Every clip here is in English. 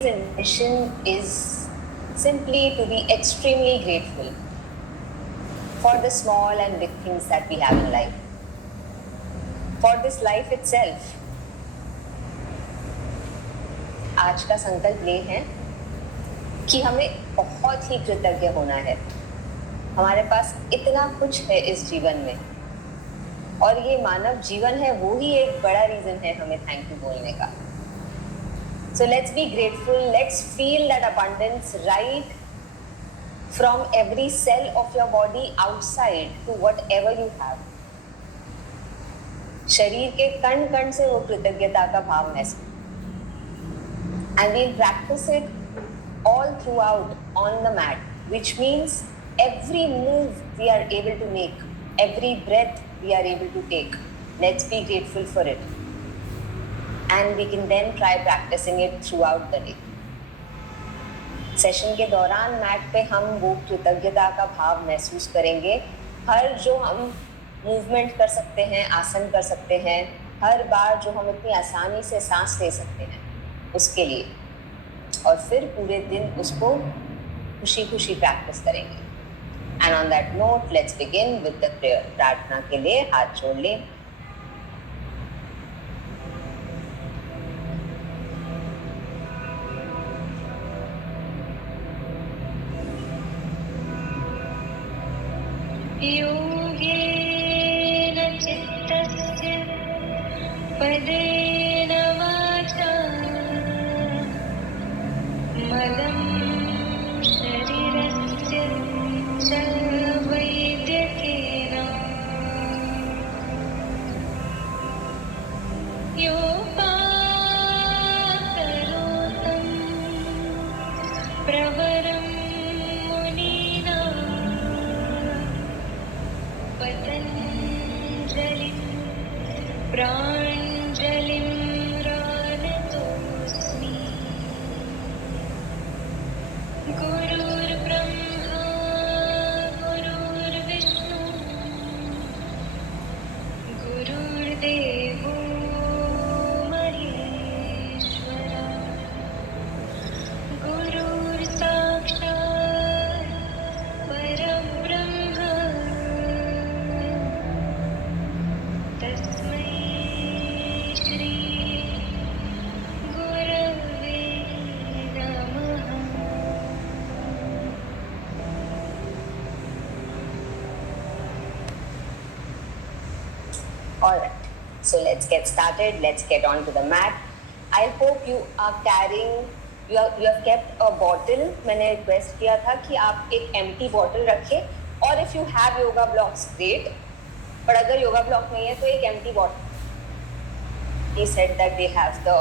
mission is simply to be extremely grateful for the small and big things that we have in life, for this life itself. आज का संकल्प ये है कि हमें बहुत ही कृतज्ञ होना है। हमारे पास इतना कुछ है इस जीवन में, और ये मानव जीवन है, वो ही एक बड़ा रीजन है हमें थैंक यू बोलने का। So let's be grateful, let's feel that abundance right from every cell of your body outside to whatever you have. शरीर के कण कण से वो कृतज्ञता का भाव महसूस, and we'll practice it all throughout on the mat, which means every move we are able to make, every breath we are able to take, let's be grateful for it. And we can then try practicing it throughout the day. Session के दौरान mat पे हम वो कृतज्ञता का भाव महसूस करेंगे। हर जो हम मूवमेंट कर सकते हैं, आसन कर सकते हैं, हर बार जो हम इतनी आसानी से सांस ले सकते हैं उसके लिए, और फिर पूरे दिन उसको खुशी खुशी प्रैक्टिस करेंगे। And on that note let's begin with the prayer. प्रार्थना के लिए हाथ जोड़ लें। योगेन चित्तस्य पदेन वाचा मलं शरीरस्य च वैद्यकेन योपाकरोतं प्रवरं मुनीना पतञ्जलिं प्राञ्जलिं रानतोऽस्मि। गुरुर्ब्रह्मा गुरुर्विष्णु गुरुर्देवो महेश्वरा गुरुर्साक्षात् परब्रह्म तस्मै श्री गुरवे नमः। All right, so let's get started. Let's get on to the mat. I hope you are carrying, you have kept a bottle. मैंने request किया था कि आप एक empty bottle रखें, और if you have yoga blocks, great. पर अगर yoga block नहीं है तो एक empty bottle. He said that they have the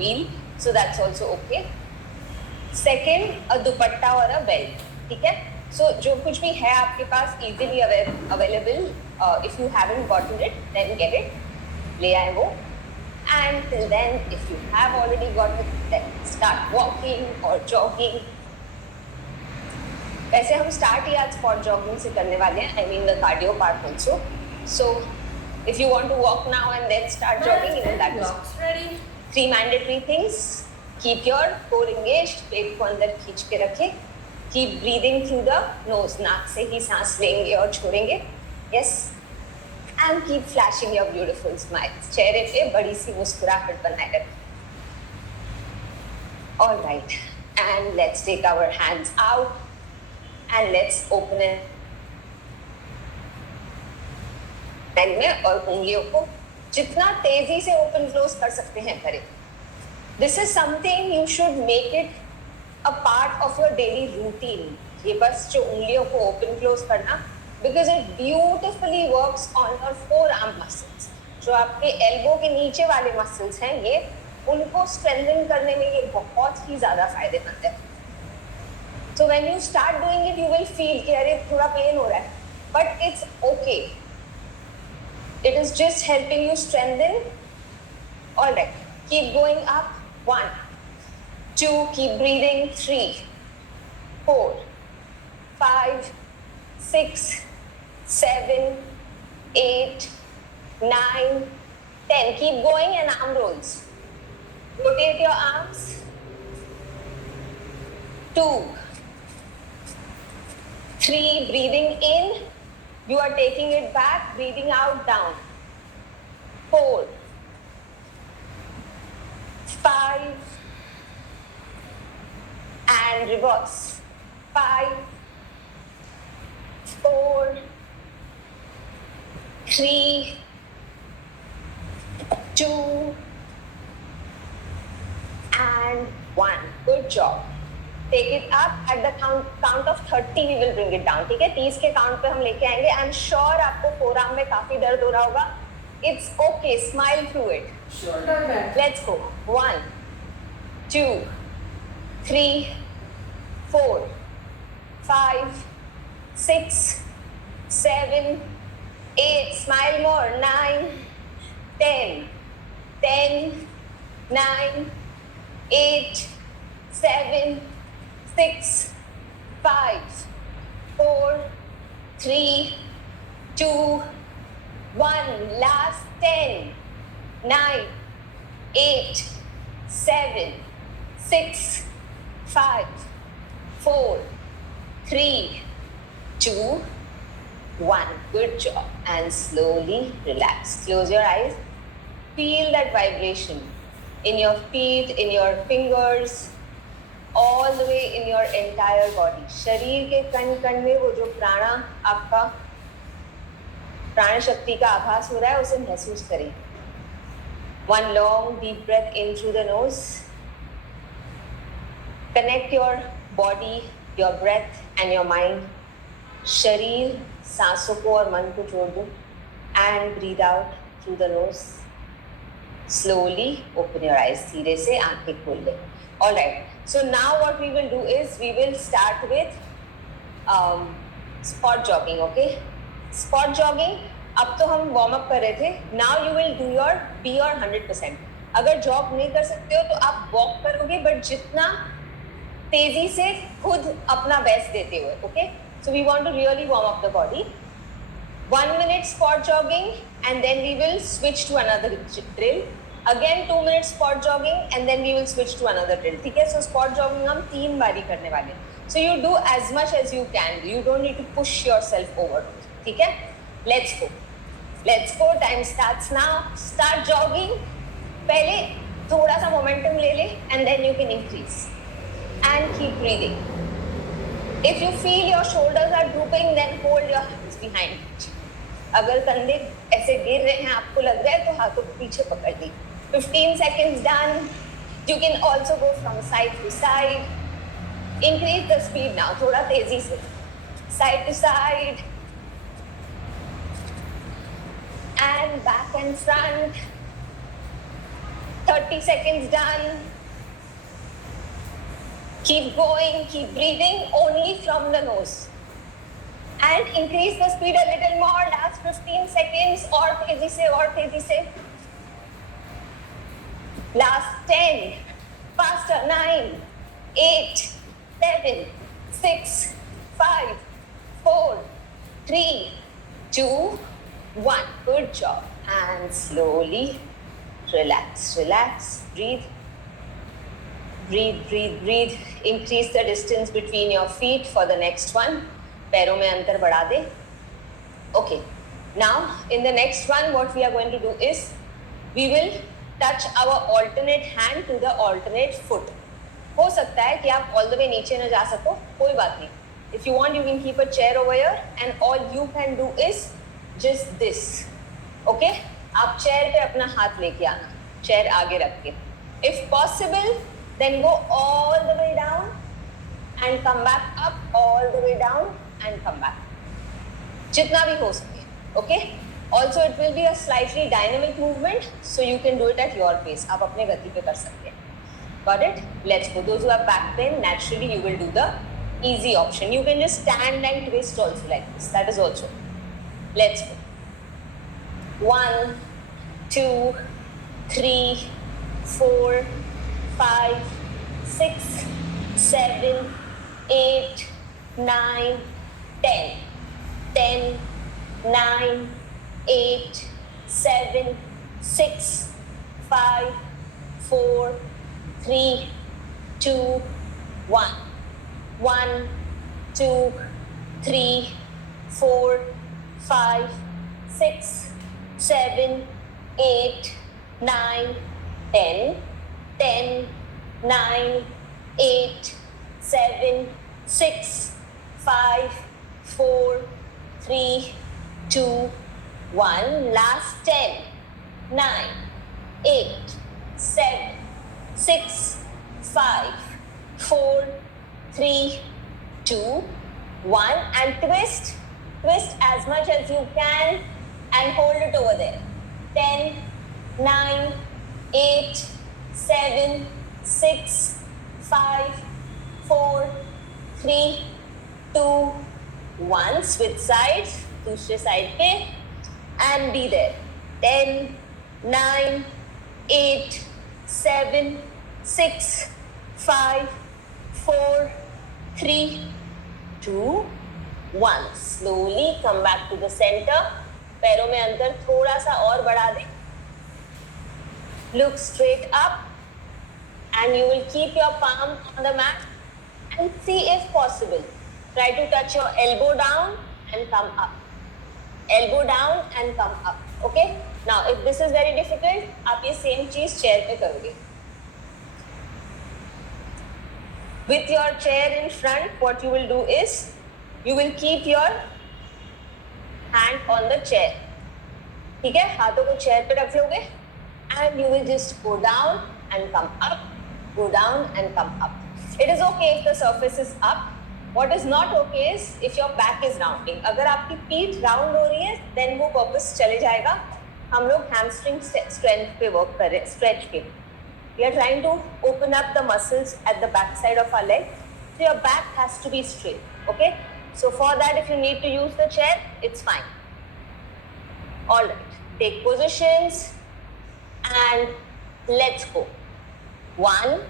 wheel, so that's also okay. Second, a dupatta or a belt. ठीक है? So जो कुछ भी है आपके पास easily available, if you haven't gotten it, then get it. ले आए वो. And till then, if you have already got it, then start walking or jogging. वैसे हम start ही आज spot jogging से करने वाले हैं. I mean the cardio part also. So if you want to walk now and then start jogging, even that is ready. 3 mandatory things. Keep your core engaged. पेट को अंदर खींच के रखें. Keep breathing through the nose. नाक से ही सांस लेंगे और छोड़ेंगे. Yes. And keep flashing your beautiful smiles. चेहरे पे बड़ी सी मुस्कुराहट बनाए रखें. All right. And let's take our hands out and let's open it. Pan में और उंगलियों को जितना तेजी से ओपन क्लोज कर सकते हैं करें. This is something you should make it a part of your daily routine. ये बस जो उंगलियों को ओपन क्लोज करना, because it beautifully works on your forearm muscles. जो आपके एल्बो के नीचे वाले मसल्स हैं, ये उनको स्ट्रेंथन करने में ये बहुत ही ज़्यादा फायदेमंद है. So when you start doing it, you will feel कि अरे थोड़ा पेन हो रहा है, but it's okay. It is just helping you strengthen. All right, keep going up. 1, 2, keep breathing. 3, 4, 5, 6, 7, 8, 9, 10. Keep going, and arm rolls. Rotate your arms. 2, 3, breathing in, you are taking it back, breathing out, down. 4, 5, and reverse. 5, 4, 3, 2, and 1. Good job. Take it up at the count of 30. We will bring it down. ठीक है, 30 के count पे हम लेके आएंगे. I'm sure आपको forearm में काफी दर्द हो रहा होगा. It's okay. Smile through it. Shoulder back. Let's go. 1, 2, 3, 4, 5, 6, 7, 8. Smile more. 9, 10, 10, 9, 8, 7, 6, 5, 4, 3, 2, 1. Last 10, 9, 8, 7, 6, 5, 4, 3, 2, 1. Good job. And slowly relax. Close your eyes. Feel that vibration in your feet, in your fingers, all the way in your entire body. शरीर के कण कण में वो जो प्राणा आपका प्राण शक्ति का आभास हो रहा है उसे महसूस करें. One long deep breath in through the nose. Connect your body, your breath and your mind. शरीर, सांसों को और मन को जोड़ दो. And breathe out through the nose. Slowly open your eyes. धीरे से आंखें खोल लें. All right. So now what we will do is we will start with spot jogging. Okay. Spot jogging. अब तो हम वार्म अप कर रहे थे. Now you will do your be your 100%. अगर जॉग नहीं कर सकते हो तो आप वॉक करोगे, बट जितना तेजी से खुद अपना बेस्ट देते हुए. Okay. So we want to really warm up the body. 1 minute spot jogging and then we will switch to another drill. Again 2 minutes spot jogging and then we will switch to another drill. ठीक है. So spot jogging हम 3 बारी करने वाले. So you do as much as you can. You don't need to push yourself over. ठीक है. Let's go. Let's go. Time starts now. Start jogging. पहले थोड़ा सा momentum ले ले and then you can increase. And keep breathing. If you feel your shoulders are drooping, then hold your hands behind. अगर कंधे ऐसे गिर रहे हैं, आपको लग रहा है, तो हाथों को पीछे पकड़ ली. 15 seconds done. You can also go from side to side. Increase the speed now. थोड़ा तेजी से. Side to side. And back and front. 30 seconds done. Keep going, keep breathing only from the nose. And increase the speed a little more. Last 15 seconds. और तेजी से, और तेजी से. Last 10. Faster. 9, 8, 7, 6, 5, 4, 3, 2, 1. Good job. And slowly relax. Relax. Breathe. Breathe, breathe, breathe. Increase the distance between your feet for the next one. पैरों में अंतर बढ़ा दे. Okay. Now, in the next one, what we are going to do is we will touch our alternate hand to the alternate foot. हो सकता है कि आप all the way नीचे न जा सको, कोई बात नहीं. If you want, you can keep a chair over here, and all you can do is just this. Okay? आप chair पे अपना हाथ लेके आना, chair आगे रख के. If possible, then go all the way down and come back up, all the way down and come back. जितना भी हो सके. Okay? Also, it will be a slightly dynamic movement, so you can do it at your pace. आप अपने गति पे कर सकते हैं. Got it? Let's go. Those who have back pain, naturally you will do the easy option. You can just stand and twist also like this. That is also. Let's go. 1, 2, 3, 4, 5, 6, 7, 8, 9, 10. 10, 9, 8, 7, 6, 5, 4, 3, 2, 1. 1, 2, 3, 4, 5, 6, 7, 8, 9, 10, 10, 9, 8, 7, 6, 5, 4, 3, 2, 1. Last 10, 9, 8, 7, 6, 5, 4, 3, 2, 1. And twist. Twist as much as you can and hold it over there. 10, 9, 8, 7, 6, 5, 4, 3, 2, 1. Switch sides. दूसरे side पे and be there. 10, 9, 8, 7, 6, 5, 4, 3, 2, 1. Slowly come back to the center. पैरों में अंतर थोड़ा सा और बढ़ा दें. Look straight up and you will keep your palm on the mat and see if possible. Try to touch your elbow down and come up. Elbow down and come up. Okay? Now, if this is very difficult, आप ये same चीज chair पे करोगे. With your chair in front, what you will do is, you will keep your hand on the chair. ठीक है? हाथों को chair पे रख लोगे, and you will just go down and come up, go down and come up. It is okay if the surface is up. What is not okay is if your back is rounding. अगर आपकी पीठ round हो रही है, then वो purpose चले जाएगा. हम लोग hamstring strength पे work कर रहे हैं, stretch पे. We are trying to open up the muscles at the back side of our leg. So your back has to be straight. Okay? So for that, if you need to use the chair, it's fine. All right. Take positions and let's go. 1,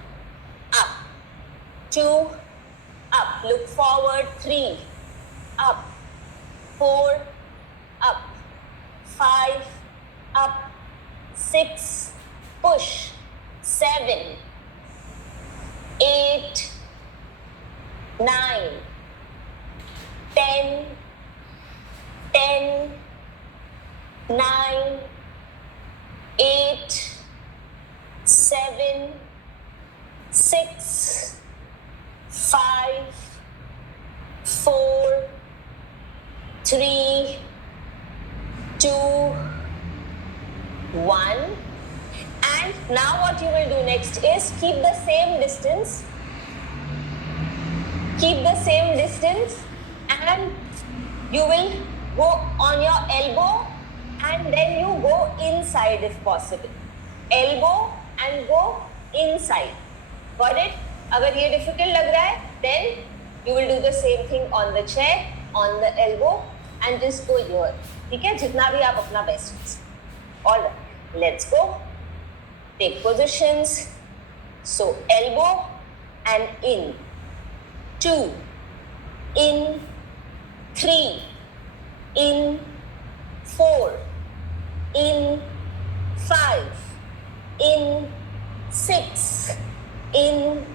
up. 2, up. Look forward. 3, up. 4, up. 5, up. 6, push. 7, 8, 9, 10, 10, 9, 8, 7, 6, 5, 4, 3, 2, 1. And now what you will do next is keep the same distance. Keep the same distance and you will go on your elbow and then you go inside if possible. Elbow and go inside. Got it? अगर ये difficult लग रहा है, then you will do the same thing on the chair, on the elbow and just go here. ठीक है? जितना भी आप अपना best use. All right. Let's go. Take positions. So elbow and in. 2, in, 3, in, 4, in, 5, in, 6, in,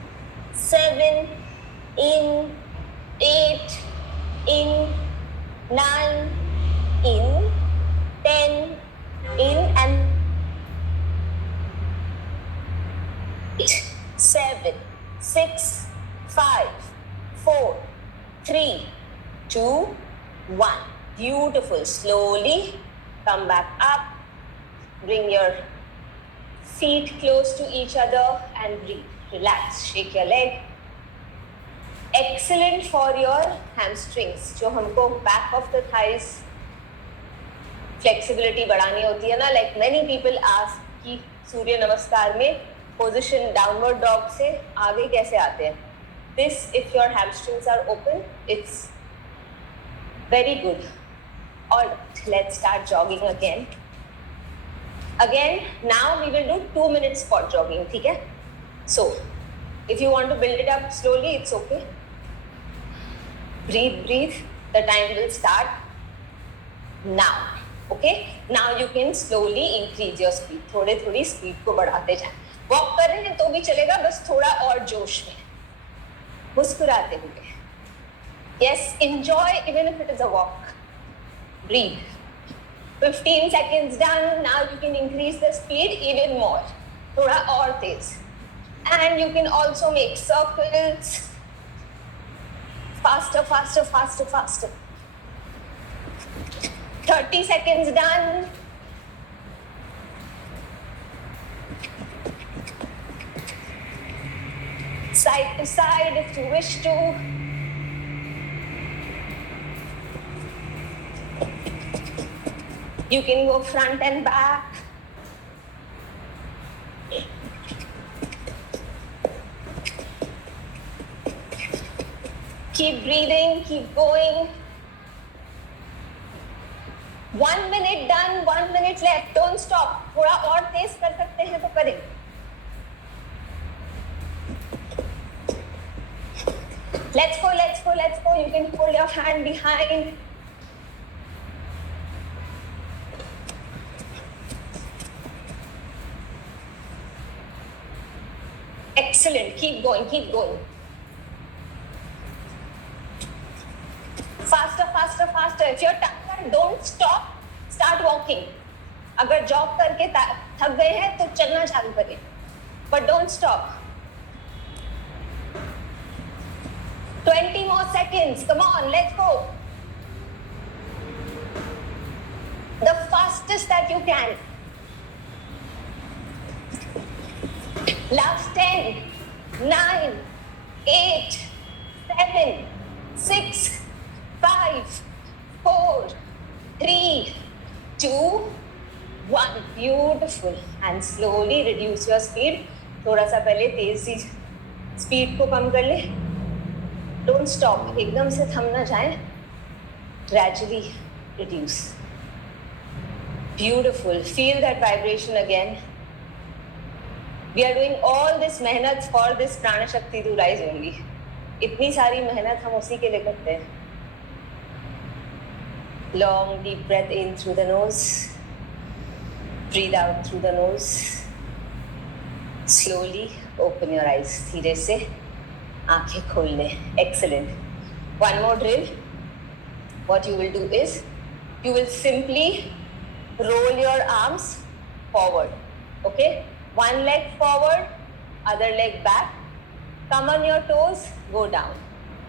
7, in, 8, in, 9, in, 10, in and 8, 7, 6, 5, 4, 3, 2, 1. Beautiful. Slowly come back up. Bring your feet close to each other and breathe. Relax. Shake your leg. Excellent for your hamstrings. जो हमको back of the thighs flexibility बढ़ानी होती है ना. Like many people ask कि सूर्य नमस्कार में position downward dog से आगे कैसे आते हैं? This, if your hamstrings are open, it's very good. All right, let's start jogging again. Again, now we will do 2 minutes spot jogging, ठीक है? So, if you want to build it up slowly, it's okay. Breathe, breathe. The time will start now. Okay? Now you can slowly increase your speed. थोड़ी speed को बढ़ाते जाएं. Walk कर रहे हैं तो भी चलेगा, बस थोड़ा और जोश में. मुस्कुराते हुए. Yes, enjoy even if it is a walk. Breathe. 15 seconds done. Now you can increase the speed even more. थोड़ा और तेज. And you can also make circles. Faster, faster, faster, faster. 30 seconds done. Side to side if you wish to. You can go front and back. Keep breathing, keep going. 1 minute done, 1 minute left. Don't stop. थोड़ा और तेज कर सकते हैं तो करें. Let's go, let's go, let's go. You can hold your hand behind. Excellent. Keep going, keep going. Faster, faster, faster. If you're tired, don't stop. Start walking. अगर job करके थक गए हैं तो चलना चालू करें. But don't stop. 20 more seconds. Come on, let's go. The fastest that you can. Last 10, 9, 8, 7, 6, 5, 4, 3, 2, 1. Beautiful. And slowly reduce your speed. थोड़ा सा पहले तेज सी स्पीड को कम कर ले. Don't stop. एकदम से थम ना जाए. Gradually reduce. Beautiful. Feel that vibration again. We are doing all this मेहनत for this प्राण शक्ति to rise only. इतनी सारी मेहनत हम उसी के लिए करते हैं. Long deep breath in through the nose. Breathe out through the nose. Slowly open your eyes. धीरे से आंखें खोल ले. Excellent. One more drill. What you will do is you will simply roll your arms forward. Okay? One leg forward, other leg back. Come on your toes, go down.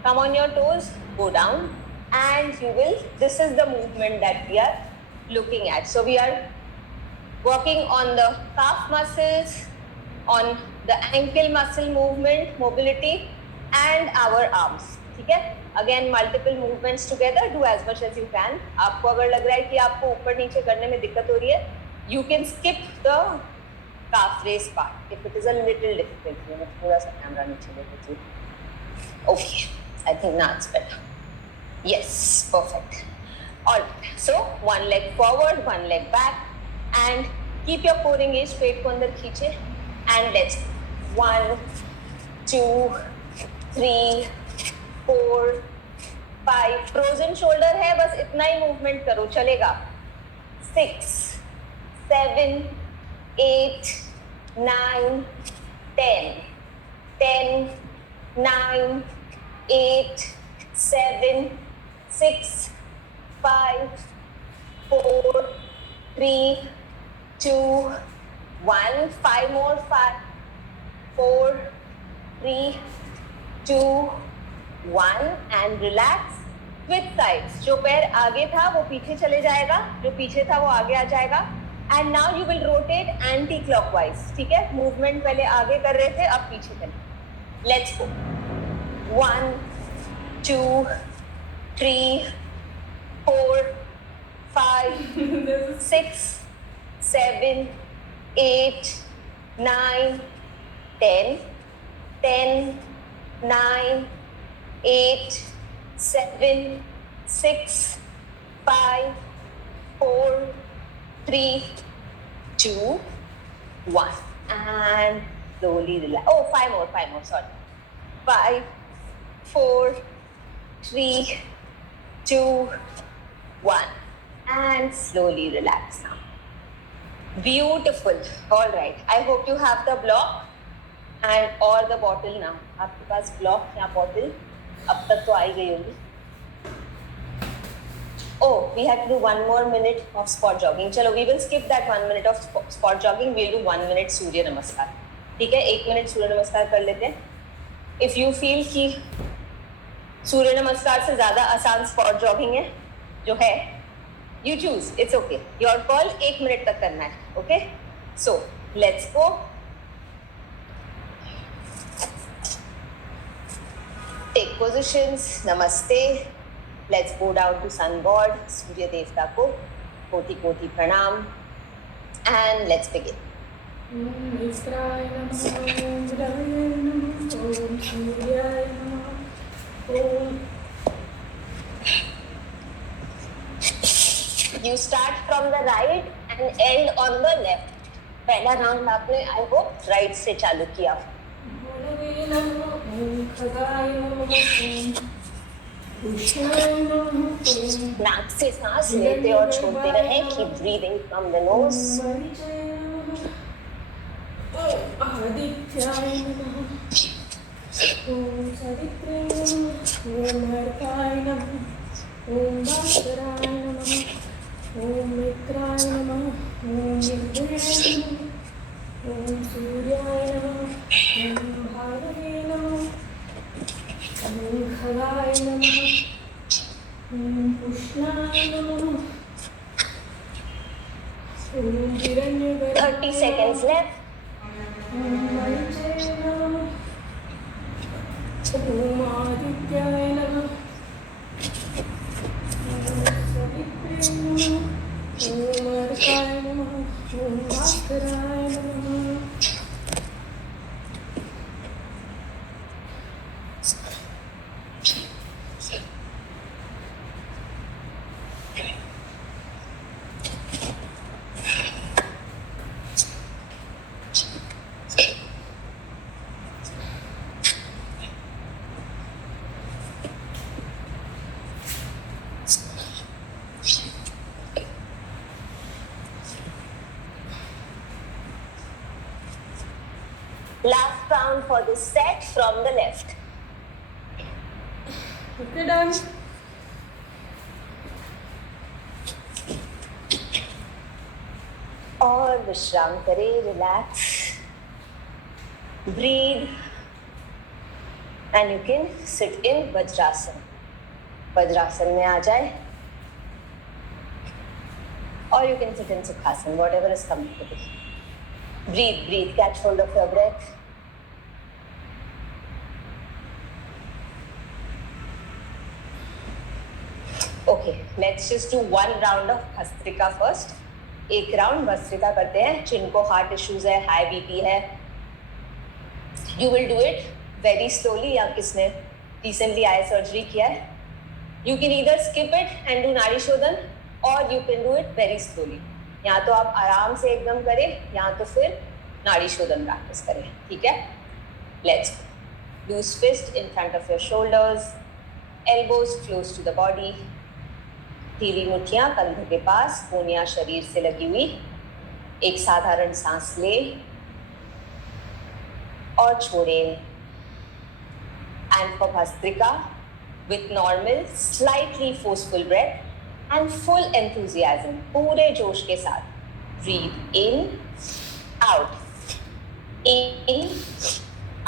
Come on your toes, go down. And you will, this is the movement that we are looking at. So we are working on the calf muscles, on the ankle muscle movement, mobility, and our arms. ठीक है? Again, multiple movements together. Do as much as you can. आपको अगर लग रहा है कि आपको ऊपर नीचे करने में दिक्कत हो रही है, you can skip the calf raise part if it is a little difficult. मैं थोड़ा सा कैमरा नीचे ले लेती हूँ. Okay, I think now it's better. Yes, perfect. All right. So one leg forward, one leg back, and keep your core engaged. पेट को अंदर खींचे and let's 1, 2, 3, 4, 5. Frozen shoulder है, बस इतना ही movement करो, चलेगा. 6, 7, 8, 9, 10, 10, 9, 8, 7, 6, 5, 4, 3, 2, 1. 5 more. 5, 4, 3, 2, 1. And relax. Switch sides. जो पैर आगे था वो पीछे चले जाएगा, जो पीछे था वो आगे आ जाएगा. And now you will rotate anti-clockwise. ठीक है? Movement पहले आगे कर रहे थे, अब पीछे चले. Let's go. 1, 2, 3, 4, 5, 6, 7, 8, 9, 10, 10, 9, 8, 7, 6, 5, 4, 3, 2, 1. And slowly relax. Oh, 5 more, sorry. 5, 4, 3, 2, 1. And slowly relax now. Beautiful. All right. I hope you have the block and or the bottle now. आपके पास ब्लॉक या बॉटल अब तक तो आई गई होगी. Oh, we have to do 1 more minute of spot jogging. चलो, we will skip that 1 minute of spot jogging. We'll do 1 minute सूर्य नमस्कार. ठीक है, 1 मिनट सूर्य नमस्कार कर लेते हैं. If you feel कि सूर्य नमस्कार से ज़्यादा आसान spot jogging है, जो है, you choose. It's okay. Your call. 1 minute तक करना है. Okay? So, let's go. Take positions. Namaste. Let's go down to sun god, Surya Devta ko, koti koti pranam, and let's begin. Om Israya Namah, Om Raya Namah, Om Suryaya Namah, Om. You start from the right and end on the left. पहला round आपने I hope right से चालू किया. Bholave Namah, Om Khagaya Namah, Om Ushnaya Namah, Om नाक से सांस लेते और छोड़ते रहें. Keep breathing from the nose. Marichaya Namah, Om Adityaya Namah, Om Savitraya Namah, Om Arpaya Namah, Om Bhaskaraya Namah, Om Mitraya Namah, Om Nirgunaya Namah, Om Suryaya Namah, Om Bharave Namah, Om Khagaya Namah, Om Ushnaya Namah, Om Hiranyagarbhaya 30 seconds left. Om Marichaya Namah, Om Adityaya Namah, Om Savitraya Namah, Om Arpaya Namah, Om Bhaskaraya Namah. Last round for this set from the left. Okay, done. और विश्राम करें. Relax. Breathe. And you can sit in Vajrasana. Vajrasana में आ जाए. Or you can sit in Sukhasana, whatever is comfortable. Breathe, breathe. Catch hold of your breath. Okay, let's just do 1 round of Bhastrika first. एक round bhastrika करते हैं. जिनको heart issues है, high BP है, you will do it very slowly. या किसने recently eye surgery किया है, you can either skip it and do नाड़ी शोधन, और you can do it very slowly. या तो आप आराम से एकदम करें, या तो फिर नाड़ी शोधन प्रैक्टिस करें. ठीक है, let's loose fist in front of your shoulders, elbows close to the body. ढीली मुट्ठियां कंधों के पास, कोहनियां शरीर से लगी हुई. एक साधारण सांस ले और छोड़े. And for bhastrika, with normal, slightly forceful breath and full enthusiasm, पूरे जोश के साथ. Breathe in, out, in,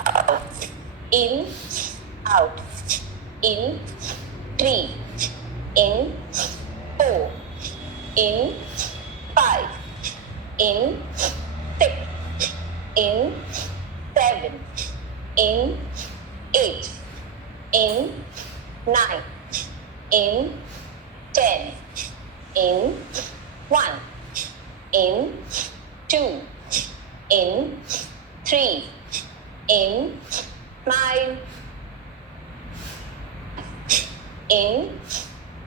out, in, out, in, 3, in, 4, in, 5, in, 6, in, 7, in, 8, in, 9, in, 10, in, 1, in, 2, in, 3, in, 5, in,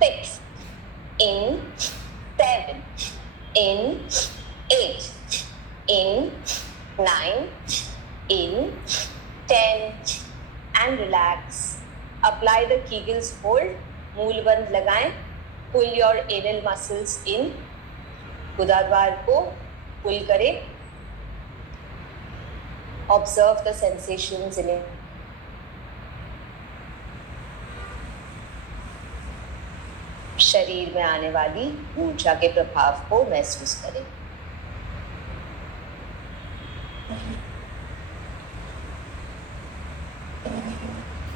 6, in, 7, in, 8, in, 9, in, 10, and relax. Apply the Kegels hold. मूलबंध लगाएं. Pull your anal muscles in. गुदाद्वार को pull करें. Observe the sensations in शरीर में आने वाली ऊर्जा के प्रभाव को महसूस करें।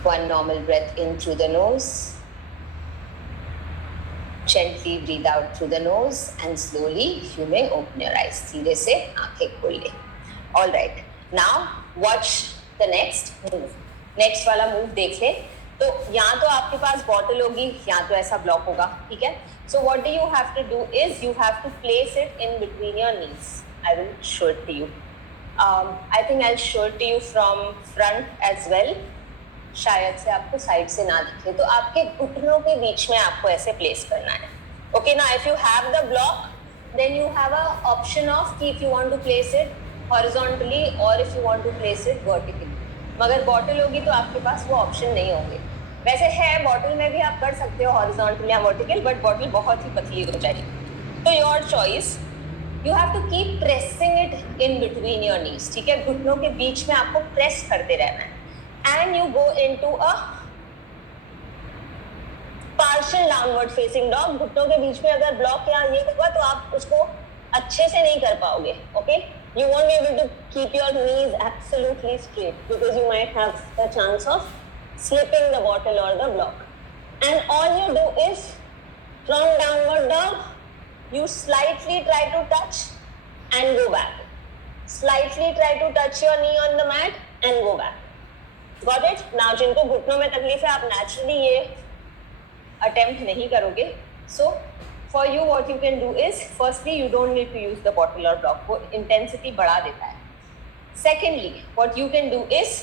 One normal breath in through the nose. Gently breathe out through the nose and slowly you may open your eyes. धीरे से आंखें खोल लें। All right. Now watch the next move. Next वाला move देख लें। तो यहाँ तो आपके पास बॉटल होगी, यहाँ तो ऐसा ब्लॉक होगा, ठीक है? So what do you have to do is you have to place it in between your knees. I will show it to you. I think I'll show it to you from front as well. शायद से आपको side से ना दिखे, तो आपके घुटनों के बीच में आपको ऐसे प्लेस करना है। ओके ना, if you have the block then you have a option of कि if you want to place it horizontally और if you want to place it vertically. मगर बॉटल होगी तो आपके पास वो ऑप्शन नहीं होंगे। वैसे है, बॉटल में भी आप कर सकते हो हॉरिजॉन्टल या वर्टिकल, बट बॉटल बहुत ही पतली हो जाएगी। तो your choice, you have to keep pressing it in between your knees, ठीक है? घुटनों के बीच में आपको प्रेस करते रहना है। And you go into a partial downward facing dog. घुटनों के बीच में अगर ब्लॉक या ये होगा तो आप उसको अच्छे से नहीं कर पाओगे, okay? You won't be able to keep your knees absolutely straight because you might have the chance of slipping the bottle or the block. And all you do is from downward dog, you slightly try to touch and go back. Slightly try to touch your knee on the mat and go back. Got it? Now जिनको घुटनों में तकलीफ है आप naturally ये attempt नहीं करोगे. So for you what you can do is firstly you don't need to use the bottle or block, वो intensity बढ़ा देता है. Secondly what you can do is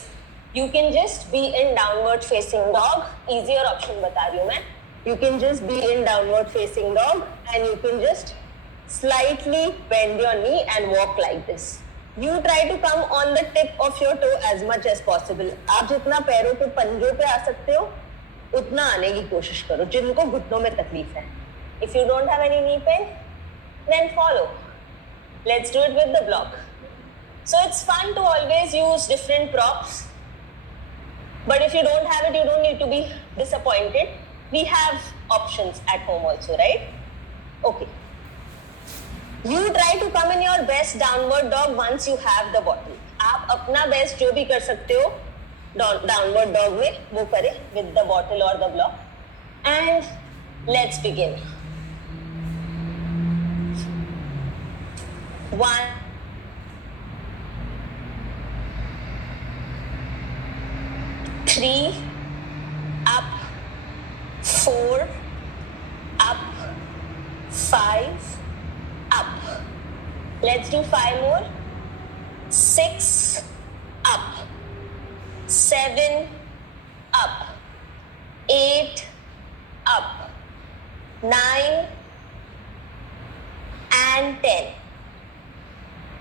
you can just be in downward facing dog. Easier option बता रही हूँ मैं. You can just be in downward facing dog and you can just slightly bend your knee and walk like this. You try to come on the tip of your toe as much as possible. आप जितना पैरों के पंजों पे आ सकते हो उतना आने की कोशिश करो जिनको घुटनों में तकलीफ है. If you don't have any knee pain, then follow. Let's do it with the block. So it's fun to always use different props. But if you don't have it, you don't need to be disappointed. We have options at home also, right? Okay. You try to come in your best downward dog once you have the bottle. आप अपना best जो भी कर सकते हो downward dog में वो करें with the bottle or the block. And let's begin. 1, 3, up, 4, up, 5, up. Let's do 5 more. 6, up. 7, up. 8, up. 9 and 10.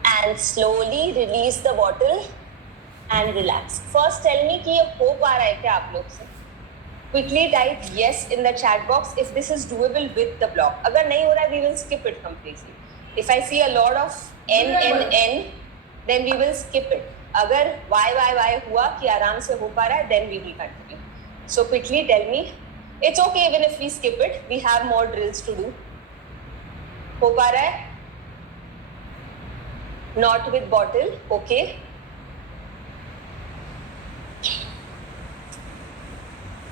And slowly release the bottle and relax. First tell me कि ये हो पा रहा है क्या आप लोग से? Quickly type yes in the chat box if this is doable with the block. अगर नहीं हो रहा है we will skip it completely. If I see a lot of n, then we will skip it. अगर y हुआ कि आराम से हो पा रहा है, then we will continue. So quickly tell me. It's okay even if we skip it. We have more drills to do. हो पा रहा है? Not with bottle. Okay.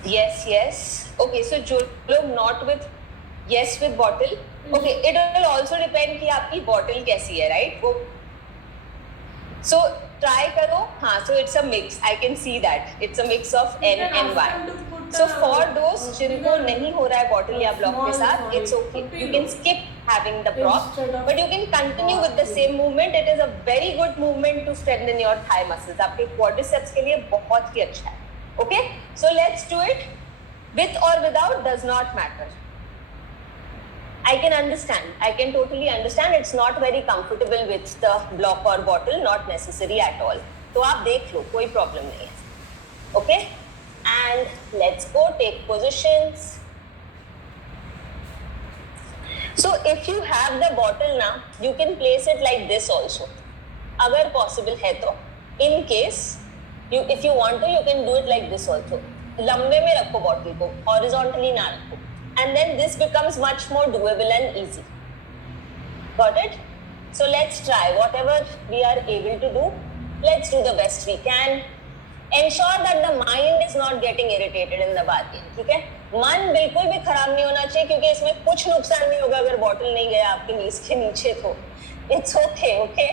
Yes. Okay, so जो लोग not with yes with bottle. Okay, it will also depend कि आपकी bottle कैसी है, right? वो so try करो. हाँ, so it's a mix. I can see that it's a mix of N and Y. So for those जिनको नहीं हो रहा है bottle या block के साथ, it's okay. You can skip having the prop, but you can continue with the same movement. It is a very good movement to strengthen your thigh muscles. आपके quadriceps के लिए बहुत ही अच्छा है. Okay, so let's do it. With or without does not matter. I can understand. I can totally understand. It's not very comfortable with the block or bottle. Not necessary at all. तो आप देख लो, कोई problem नहीं है. Okay, and let's go take positions. So if you have the bottle now, you can place it like this also. अगर possible है तो. In case if you want to, you can do it like this also. लंबे में रखो bottle को, horizontally ना रखो. and then this becomes much more doable and easy. Got it? So let's try whatever we are able to do. Let's do the best we can. Ensure that the mind is not getting irritated in the bathing. ठीक है? मन बिल्कुल भी खराब नहीं होना चाहिए क्योंकि इसमें कुछ नुकसान नहीं होगा अगर बॉटल नहीं गया आपके नीज के नीचे तो. It's okay, okay?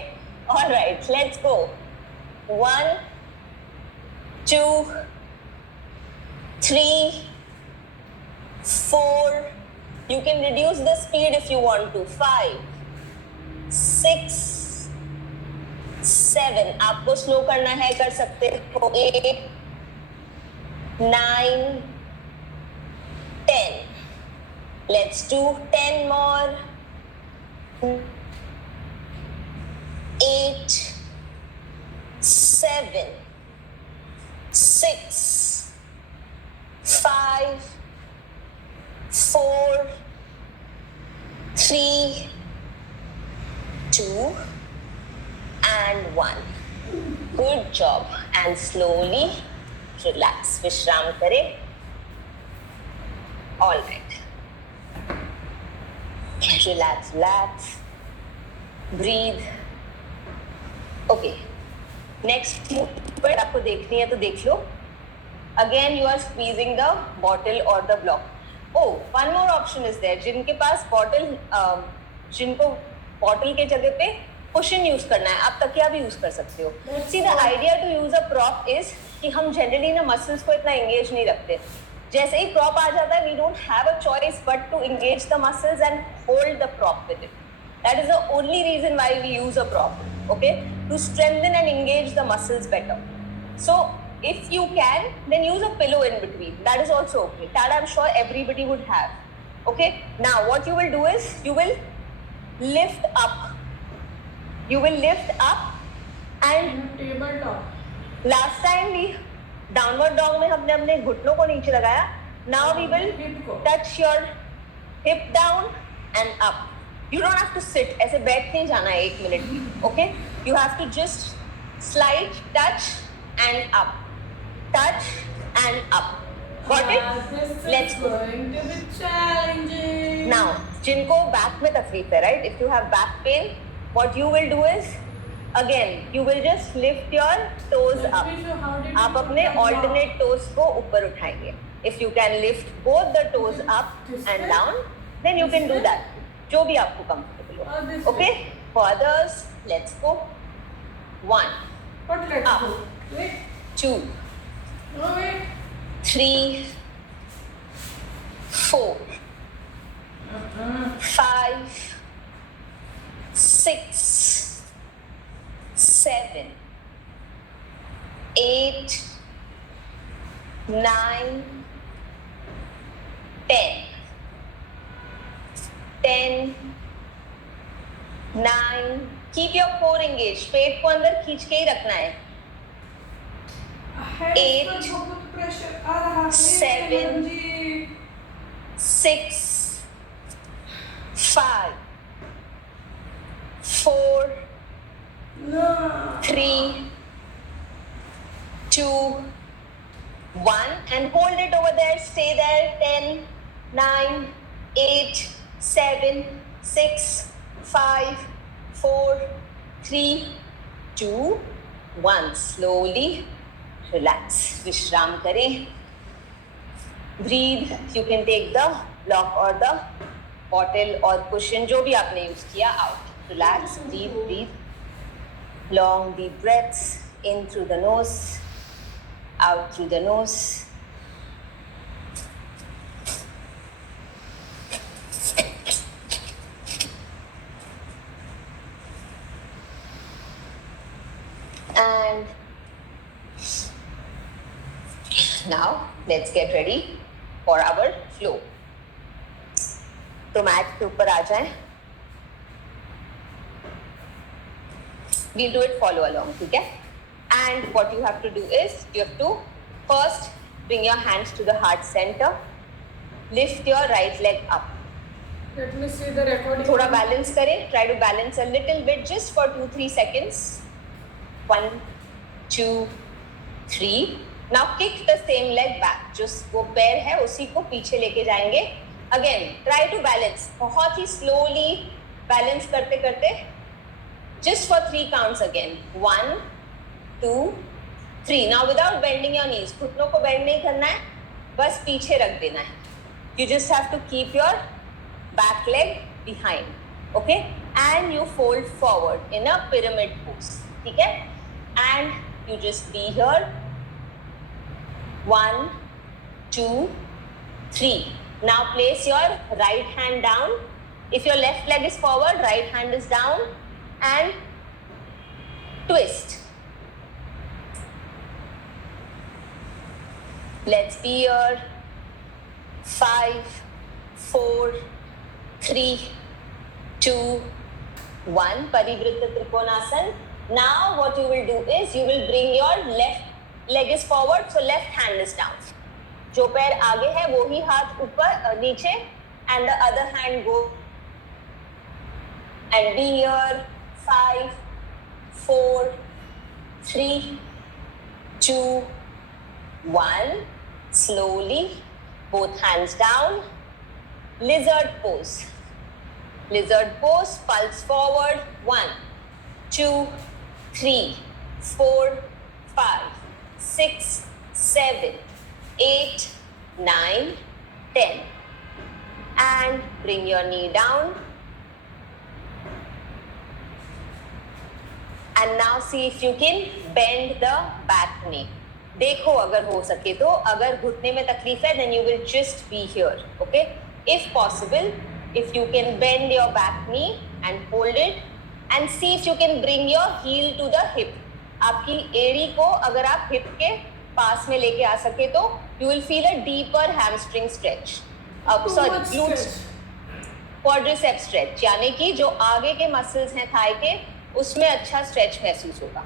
All right, let's go. 1, 2, 3, 4. You can reduce the speed if you want to. 5, 6, 7. आपको स्लो करना है कर सकते हो. 8, 9, 10. Let's do 10 more. 8, 7, 6, 5, 4, 3, 2, and 1. Good job. And slowly relax. विश्राम करें. All right. Relax, relax. Breathe. Okay. Next movement आपको देखनी है तो देख लो. Again, you are squeezing the bottle or the block. Oh, one more option is there. जिनके पास जिनको bottle के जगह पे cushion use करना है, आप तकिया भी use कर सकते हो. See, the idea to use a prop is कि हम generally ना muscles को इतना engage नहीं रखते. जैसे ही prop आ जाता है, we don't have a choice but to engage the muscles and hold the prop with it. That is the only reason why we use a prop. Okay, to strengthen and engage the muscles better. So if you can, then use a pillow in between. That is also okay. That I'm sure everybody would have. Okay, now what you will do is you will lift up. You will lift up and tabletop. last time we downward dog में हमने अपने घुटनों को नीचे लगाया. Now we will touch your hip down and up. You don't have to sit. ऐसे बैठ नहीं जाना है 1 मिनट भी. Okay? You have to just slide, touch and up. Touch and up. Got it? Let's go. Going to be challenging. Now, जिनको back में तकलीफ है, right? If you have back pain, what you will do is, again, you will just lift your toes up. आप अपने alternate toes को ऊपर उठाएंगे. If you can lift both the toes up and down, then you can do that. जो भी आपको comfortable हो. Okay? For others, let's go. 1, What let's Up. go? Wait. 2, No, wait. 3, 4, 5, 6, 7, 8, 9, 10. 10, 9. Keep your core engaged. पेट को अंदर खींच के ही रखना है. Head 8, पर बहुत pressure आ रहा है. 7, जी. 6, 5, 4, No. 3, 2, 1, and hold it over there. Stay there. 10, 9, 8, 7, 6, 5, 4, 3, 2, 1. Slowly relax. विश्राम करें. Breathe. You can take the block or the bottle or cushion जो भी आपने use किया out. Relax. Breathe. Breathe. Long deep breaths in through the nose, out through the nose. And now let's get ready for our flow. तो mat के ऊपर आ जाएं. We'll do it follow along, ठीक है? And what you have to do is you have to first bring your hands to the heart center. Lift your right leg up. Let me see the recording. थोड़ा balance करें. Try to balance a little bit just for 2-3 seconds. 1, 2, 3. Now kick the same leg back. जो वो पैर है उसी को पीछे लेके जाएंगे Again, try to balance. बहुत ही slowly balance करते करते. Just for 3 counts again. 1, 2, 3. Now without bending your knees. घुटनों को bend नहीं करना है, बस पीछे रख देना है. You just have to keep your back leg behind. Okay? And you fold forward in a pyramid pose. ठीक है? And you just be here. 1, 2, 3. Now place your right hand down. If your left leg is forward, right hand is down. And twist. Let's be here. 5, 4, 3, 2, 1. Parivritta Trikonasana. Now what you will do is you will bring your left leg is forward, so left hand is down. जो पैर आगे है वो ही हाथ ऊपर नीचे, and the other hand go and be here. 5, 4, 3, 2, 1. Slowly, both hands down. Lizard pose. Lizard pose, pulse forward. 1, 2, 3, 4, 5, 6, 7, 8, 9, 10. And bring your knee down. And now see if you can bend the back knee. देखो अगर हो सके तो. अगर घुटने में तकलीफ है then you will just be here. Okay? If possible, if you can bend your back knee and hold it and see if you can bring your heel to the hip. आपकी एड़ी को अगर आप हिप के पास में लेके आ सके तो you will feel a deeper hamstring stretch. Sorry, glutes. Quadriceps stretch. यानी कि जो आगे के muscles हैं थाई के उसमें अच्छा stretch महसूस होगा.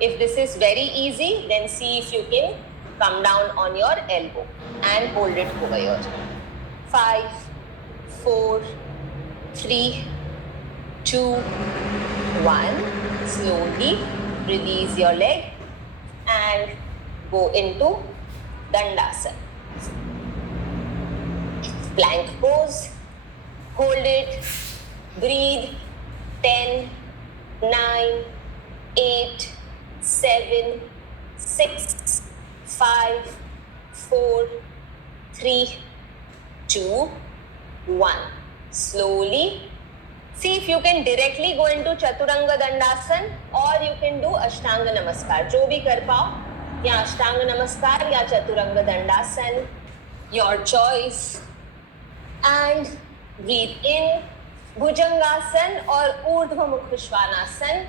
If this is very easy, then see if you can come down on your elbow and hold it over here. 5, 4, 3, 2, 1. Slowly release your leg and go into Dandasana. Plank pose. Hold it. Breathe. 10, 9, 8, 7, 6, 5, 4, 3, 2, 1. Slowly. See if you can directly go into Chaturanga Dandasana or you can do Ashtanga Namaskar. जो भी कर पाओ, या Ashtanga Namaskar या Chaturanga Dandasana, your choice. And breathe in, Bhujangasana or Urdhva Mukha Svanasana.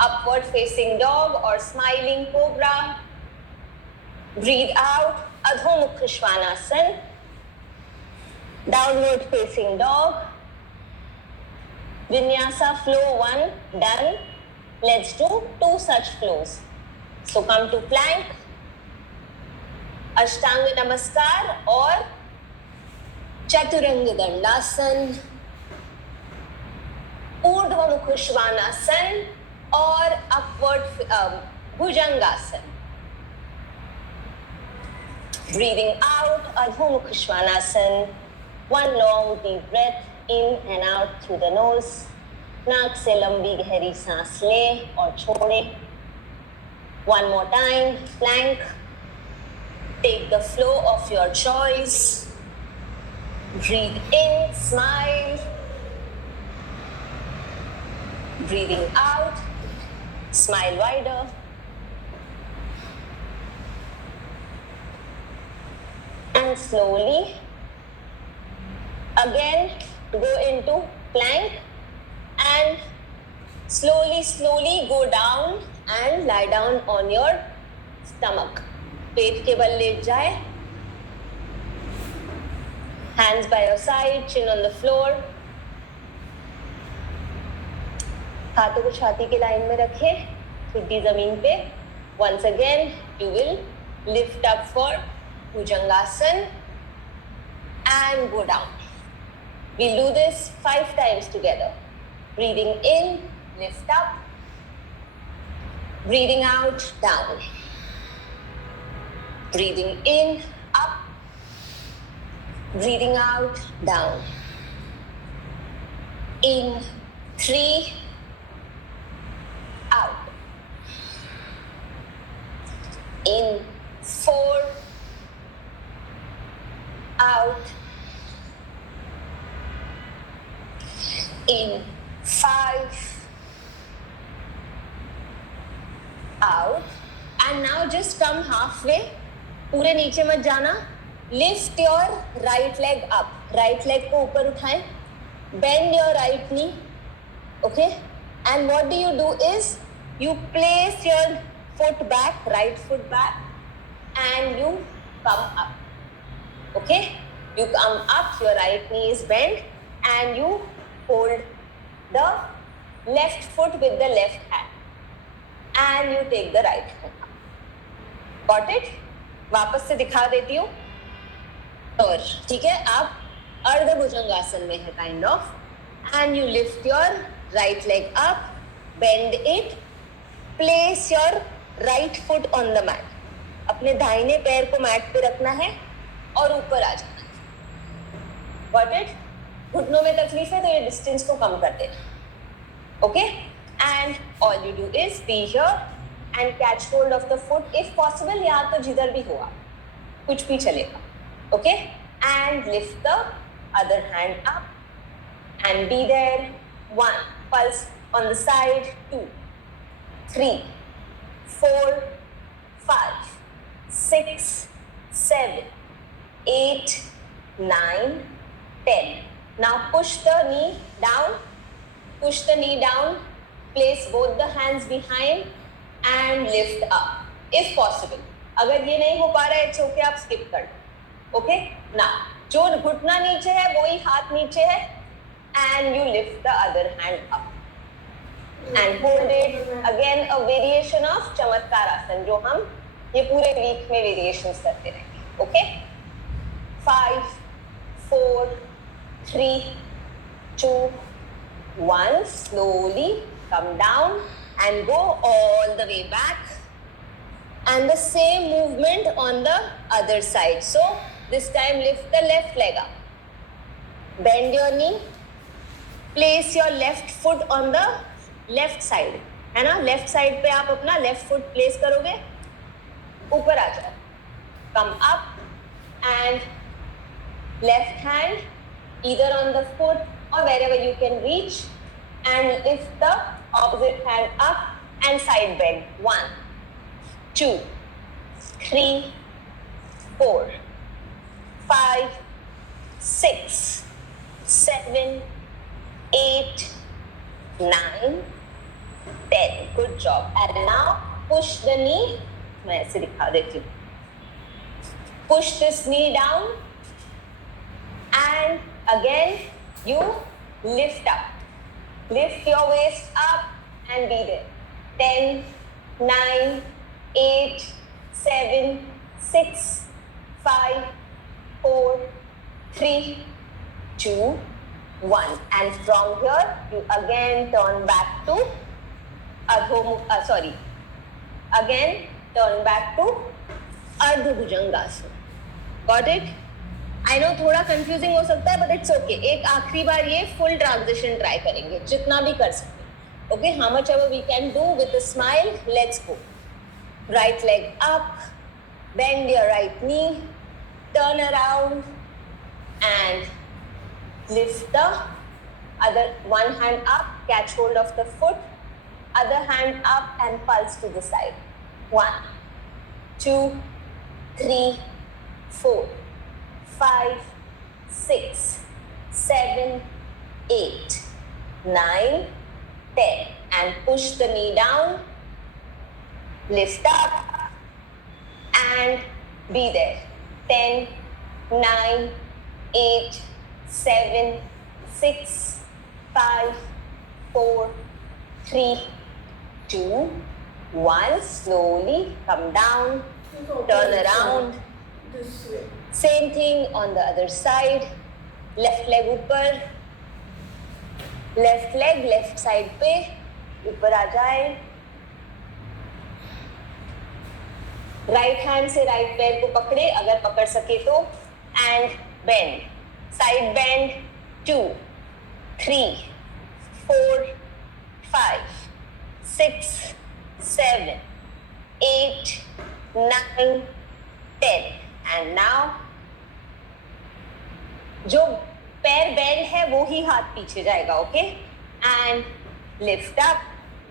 Upward facing dog or smiling cobra. Breathe out, Adho Mukha Svanasana. Downward facing dog. Vinyasa flow 1 done. Let's do 2 such flows. So come to plank, Ashtanga Namaskar or Chaturanga Dandasana, Urdhva Mukha Svanasana or upward Bhujangasana. Breathing out, Adho Mukha Svanasana. 1 long deep breath in and out through the nose. नाक से लंबी गहरी सांस ले और छोड़े. 1 more time, plank. Take the flow of your choice. Breathe in, smile. Breathing out, smile wider. And slowly, again, go into plank and slowly go down and lie down on your stomach. पेट के बल late जाए. Hands by your side, chin on the floor. हाथों को छाती के line में रखें, ठुड्डी जमीन पे. Once again, you will lift up for Bhujangasana and go down. We'll do this 5 times together. Breathing in, lift up. Breathing out, down. Breathing in, up. Breathing out, down. In, 3, out. In, 4, out. In, 5, out. And now just come halfway. पूरे नीचे मत जाना. Lift your right leg up. Right leg को ऊपर उठाएं. Bend your right knee. Okay? And what do you do is you place your foot back, right foot back, and you come up. Okay? You come up, your right knee is bent, and you hold the left foot with the left hand. And you take the right hand up. Got it? वापस से दिखा देती हूँ. और ठीक है, आप अर्ध भुजंगासन में है kind of. And you lift your right leg up, bend it, place your right foot on the mat. अपने दाहिने पैर को मैट पे रखना है और ऊपर आ जाना है. Got it? घुटनों में तकलीफ है तो ये डिस्टेंस को कम कर देना. Okay? And all you do is be here and catch hold of the foot if possible. या तो जिधर भी हो आप, कुछ भी चलेगा. Okay? And lift the other hand up and be there. 1 pulse on the side, 2, 3, 4, 5, 6, 7, 8, 9, 10. Now push the knee down. Push the knee down. Place both the hands behind and lift up, if possible. अगर ये नहीं हो पा रहा है, it's okay, आप skip कर दो. Okay? Now, जो घुटना नीचे है, वही हाथ नीचे है, and you lift the other hand up. And hold it. Again, a variation of चमत्कार आसन, जो हम ये पूरे वीक में वेरिएशंस करते रहेंगे. Okay? 5, 4, 3, 2, 1. Slowly come down and go all the way back. And the same movement on the other side. So this time lift the left leg up. Bend your knee. Place your left foot on the left side. है ना? Left side पे आप अपना left foot place करोगे. ऊपर आ जाओ. Come up and left hand either on the foot or wherever you can reach, and lift the opposite hand up and side bend. 1, 2, 3, 4, 5, 6, 7, 8, 9, 10. Good job. And now push the knee. मैं ऐसे दिखा देती हूँ. Push this knee down. And again, you lift up. Lift your waist up and be there. 10, 9, 8, 7, 6, 5, 4, 3, 2, 1. And from here, you again turn back to Again, turn back to Ardha Bhujangasana. Got it? I know थोड़ा confusing हो सकता है, but it's okay. एक आखिरी बार ये full transition try करेंगे, जितना भी कर सकते. Okay, how much ever we can do with a smile. Let's go. Right leg up, bend your right knee, turn around, and lift the other one hand up. Catch hold of the foot. Other hand up and pulse to the side. 1, 2, 3, 4, 5, 6, 7, 8, 9, 10. And push the knee down. Lift up and be there. 10, 9, 8, 7, 6, 5, 4, 3, 2, 1. Slowly come down, turn around. This way. Same thing on the other side. Left leg ऊपर, left leg left side पे ऊपर आ जाए. Right hand से right पैर को पकड़े अगर पकड़ सके तो, and bend. Side bend, 2, 3, 4, 5, 6, 7, 8, 9, 10. And now, जो पैर बेंड है वो ही हाथ पीछे जाएगा, okay? And lift up.